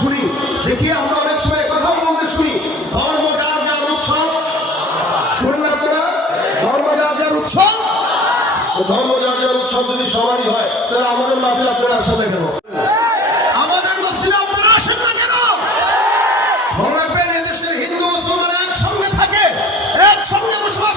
শুনি। দেখি আমরা অনেক সময় কথাও বলতে শুনি, ধর্ম যার যার উৎসব। শুনুন আপনারা, ধর্ম যার যার উৎসব। ধর্ম যার যার উৎসব যদি সবারই হয়, তাহলে আমাদের মাহফিল আপনারা আসেন না কেন? আমাদের মসজিদে আপনারা আসেন না কেন? মনে রাখবেন, এদেশের হিন্দু মুসলমান একসঙ্গে থাকে, একসঙ্গে বসবাস